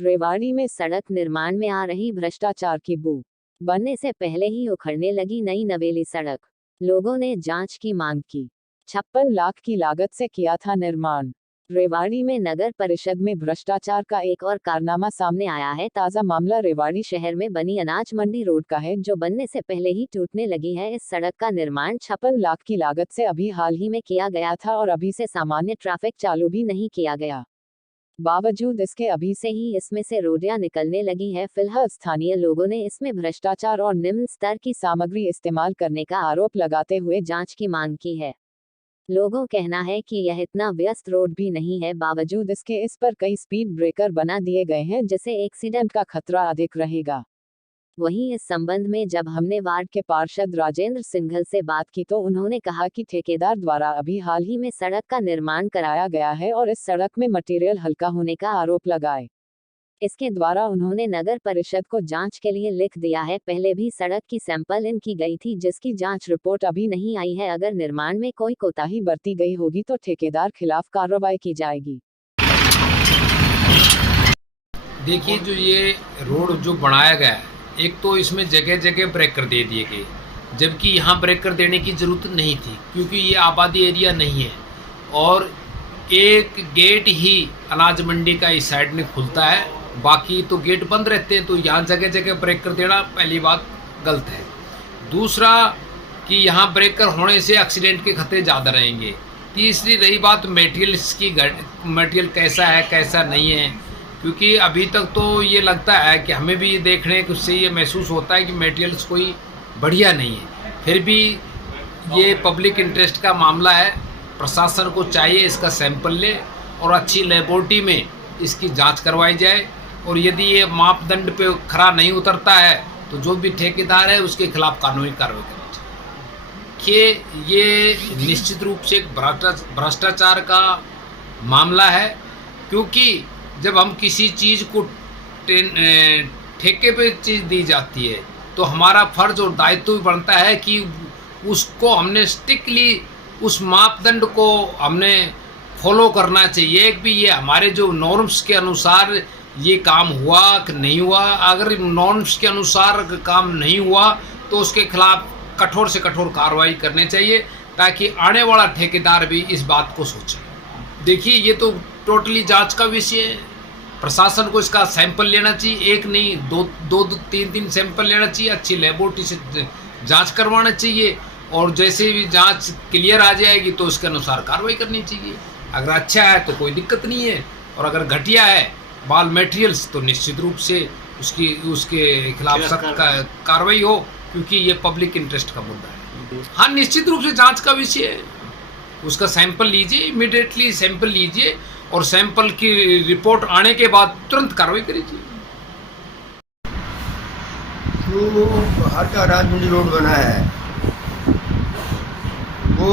रेवाड़ी में सड़क निर्माण में आ रही भ्रष्टाचार की बू। बनने से पहले ही उखड़ने लगी नई नवेली सड़क। लोगों ने जांच की मांग की। 56 लाख की लागत से किया था निर्माण। रेवाड़ी में नगर परिषद में भ्रष्टाचार का एक और कारनामा सामने आया है। ताजा मामला रेवाड़ी शहर में बनी अनाज मंडी रोड का है, जो बनने से पहले ही टूटने लगी है। इस सड़क का निर्माण 56 लाख की लागत से अभी हाल ही में किया गया था और अभी से सामान्य ट्रैफिक चालू भी नहीं किया गया। बावजूद इसके अभी से ही इसमें से रोडियां निकलने लगी है। फिलहाल स्थानीय लोगों ने इसमें भ्रष्टाचार और निम्न स्तर की सामग्री इस्तेमाल करने का आरोप लगाते हुए जांच की मांग की है। लोगों कहना है कि यह इतना व्यस्त रोड भी नहीं है, बावजूद इसके इस पर कई स्पीड ब्रेकर बना दिए गए हैं, जिससे एक्सीडेंट का खतरा अधिक रहेगा। वहीं इस संबंध में जब हमने वार्ड के पार्षद राजेंद्र सिंघल से बात की तो उन्होंने कहा कि ठेकेदार द्वारा अभी हाल ही में सड़क का निर्माण कराया गया है और इस सड़क में मटेरियल हल्का होने का आरोप लगाए। इसके द्वारा उन्होंने नगर परिषद को जांच के लिए लिख दिया है। पहले भी सड़क की सैंपल इन की गई थी, जिसकी जांच रिपोर्ट अभी नहीं आई है। अगर निर्माण में कोई कोताही बरती गई होगी तो ठेकेदार खिलाफ कार्रवाई की जाएगी। देखिए, जो ये रोड जो बनाया गया है, एक तो इसमें जगह जगह ब्रेकर दे दिए गए, जबकि यहाँ ब्रेकर देने की ज़रूरत नहीं थी, क्योंकि ये आबादी एरिया नहीं है और एक गेट ही अनाज मंडी का इस साइड में खुलता है, बाकी तो गेट बंद रहते हैं। तो यहाँ जगह जगह ब्रेकर देना पहली बात गलत है। दूसरा कि यहाँ ब्रेकर होने से एक्सीडेंट के खतरे ज़्यादा रहेंगे। तीसरी रही बात मटेरियल्स की, मटेरियल कैसा है कैसा नहीं है, क्योंकि अभी तक तो ये लगता है कि हमें भी ये देखने उससे ये महसूस होता है कि मटेरियल्स कोई बढ़िया नहीं है। फिर भी ये पब्लिक इंटरेस्ट का मामला है, प्रशासन को चाहिए इसका सैंपल ले और अच्छी लेबोरेटरी में इसकी जांच करवाई जाए, और यदि ये मापदंड पे खरा नहीं उतरता है तो जो भी ठेकेदार है उसके खिलाफ कानूनी कार्रवाई करनी चाहिए। कि ये निश्चित रूप से एक भ्रष्टाचार का मामला है, क्योंकि जब हम किसी चीज़ को ठेके पे चीज़ दी जाती है तो हमारा फर्ज और दायित्व भी बनता है कि उसको हमने स्ट्रिक्टली उस मापदंड को हमने फॉलो करना चाहिए। एक भी ये हमारे जो नॉर्म्स के अनुसार ये काम हुआ कि नहीं हुआ। अगर नॉर्म्स के अनुसार काम नहीं हुआ तो उसके खिलाफ कठोर से कठोर कार्रवाई करनी चाहिए, ताकि आने वाला ठेकेदार भी इस बात को सोचे। देखिए, ये तो टोटली जांच का विषय है। प्रशासन को इसका सैंपल लेना चाहिए, एक नहीं दो तीन सैंपल लेना चाहिए, अच्छी लेबोरेटरी से जांच करवाना चाहिए, और जैसे भी जांच क्लियर आ जाएगी तो उसके अनुसार कार्रवाई करनी चाहिए। अगर अच्छा है तो कोई दिक्कत नहीं है, और अगर घटिया है बाल मटेरियल्स तो निश्चित रूप से उसके खिलाफ सख्त कार्रवाई हो, क्योंकि ये पब्लिक इंटरेस्ट का मुद्दा है। हाँ, निश्चित रूप से जांच का विषय है। उसका सैंपल लीजिए, इमीडिएटली सैंपल लीजिए, और सैंपल की रिपोर्ट आने के बाद तुरंत कार्रवाई करिए। जो बाहर का अनाज मंडी रोड बना है, वो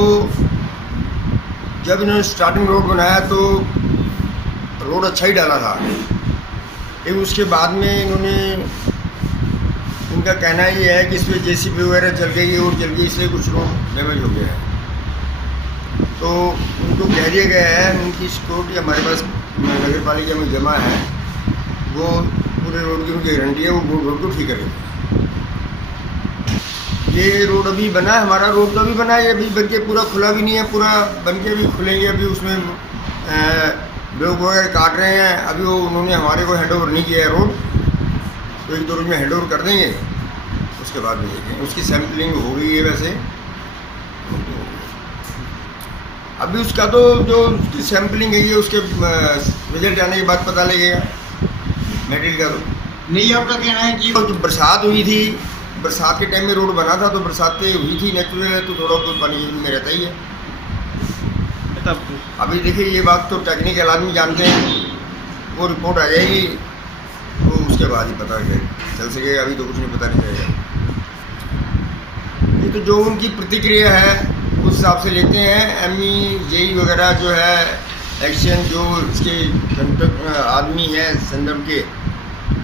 जब इन्होंने स्टार्टिंग रोड बनाया तो रोड अच्छा ही डाला था, लेकिन उसके बाद में इनका कहना ये है कि इसमें जेसीबी वगैरह चल गई और चल गई, इसलिए कुछ रोड डैमेज हो गया है। तो उनको कह दिया गया है, उनकी सिक्योरिटी हमारे पास नगर पालिका में जमा है, वो पूरे रोड की उनकी गारंटी है, वो रोड को ठीक करेंगे। ये रोड अभी बना है, हमारा रोड तो अभी बना है, अभी बन के पूरा खुला भी नहीं है, पूरा बन के अभी खुलेंगे। अभी उसमें लोग वगैरह काट रहे हैं, अभी वो उन्होंने हमारे को हैंडओवर नहीं किया है रोड, तो 1-2 रोज में हैंडओवर कर देंगे, उसके बाद भी देखेंगे। उसकी सैंपलिंग हो गई है वैसे, अभी उसका तो जो उसकी सैंपलिंग है ये उसके रिजल्ट आने के बाद पता लगेगा मटेरियल का। तो नहीं, आपका कहना है कि जो बरसात हुई थी, बरसात के टाइम में रोड बना था, तो बरसातें हुई थी, नेचुरल है, तो थोड़ा बहुत पानी में रहता ही है। अभी देखिए, ये बात तो टेक्निकल आदमी जानते हैं, वो रिपोर्ट आ जाएगी तो उसके बाद ही पता चल सकेगा। अभी तो कुछ नहीं पता नहीं चलेगा। ये तो जो उनकी प्रतिक्रिया है उस हिसाब से लेते हैं। एमई जेई वगैरह जो है एक्शन, जो इसके आदमी है संदर्भ के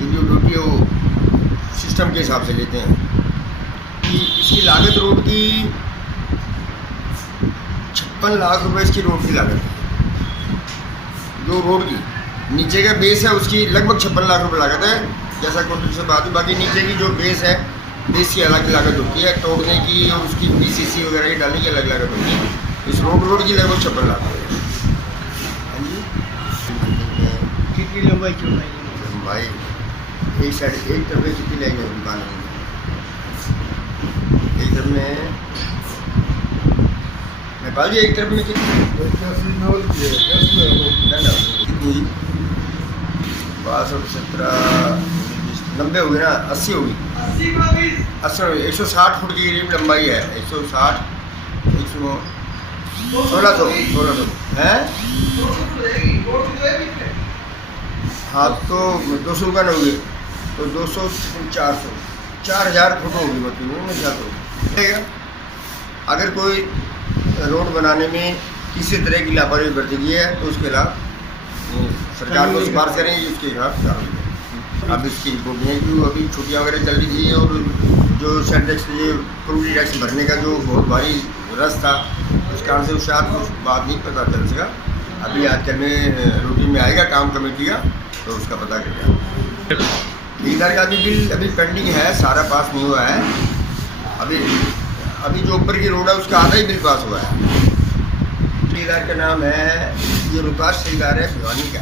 ड्यूटी, वो सिस्टम के हिसाब से लेते हैं कि इसकी लागत रोड की 56 लाख रुपए इसकी रोड की लागत है, जो रोड की नीचे का बेस है उसकी लगभग 56 लाख रुपए लागत है, जैसा कॉन्ट्रैक्ट से बात हुई। बाकी नीचे की जो बेस है, बेस की अलग लागत होती है, तोड़ने की और उसकी PCC वगैरह की डालने की अलग लागत होती है। इस रोड की लगभग 56 लाख रुपये। हाँ जी, कितनी लंबाई चौड़ाई? भाई एक साइड एक तरफ में कितनी लेंगे दुकान में? एक तरफ में नेपाल जी, एक तरफ में कितनी? कितनी 17 90 होगी ना, 80 होगी, 80 160 फुट की करीब लंबाई है। 160 1600 है। हाँ तो 200 का होगी तो 200 400 4000 फुट होगी, मतलब क्या तो। अगर कोई रोड बनाने में किसी तरह की लापरवाही बरती गई है तो उसके खिलाफ सरकार को सिफारिश करेंगे, उसके खिलाफ कार्रवाई। अब इसकी रिपोर्ट नहीं है क्योंकि अभी छुट्टियाँ वगैरह चल रही थी और जो सेल टैक्स, ये प्रोपर्टी टैक्स भरने का जो बहुत भारी रस था, उस कारण से उससे कुछ बात नहीं पता चल सका। अभी आजकल में रूटीन में आएगा काम कमेटी का, तो उसका पता करेगा। ठेकेदार का भी बिल अभी पेंडिंग है, सारा पास नहीं हुआ है। अभी जो ऊपर की रोड है उसका आधा ही बिल पास हुआ है। ठेकेदार का नाम है, ये रोहतास ठेकेदार है भिवानी का।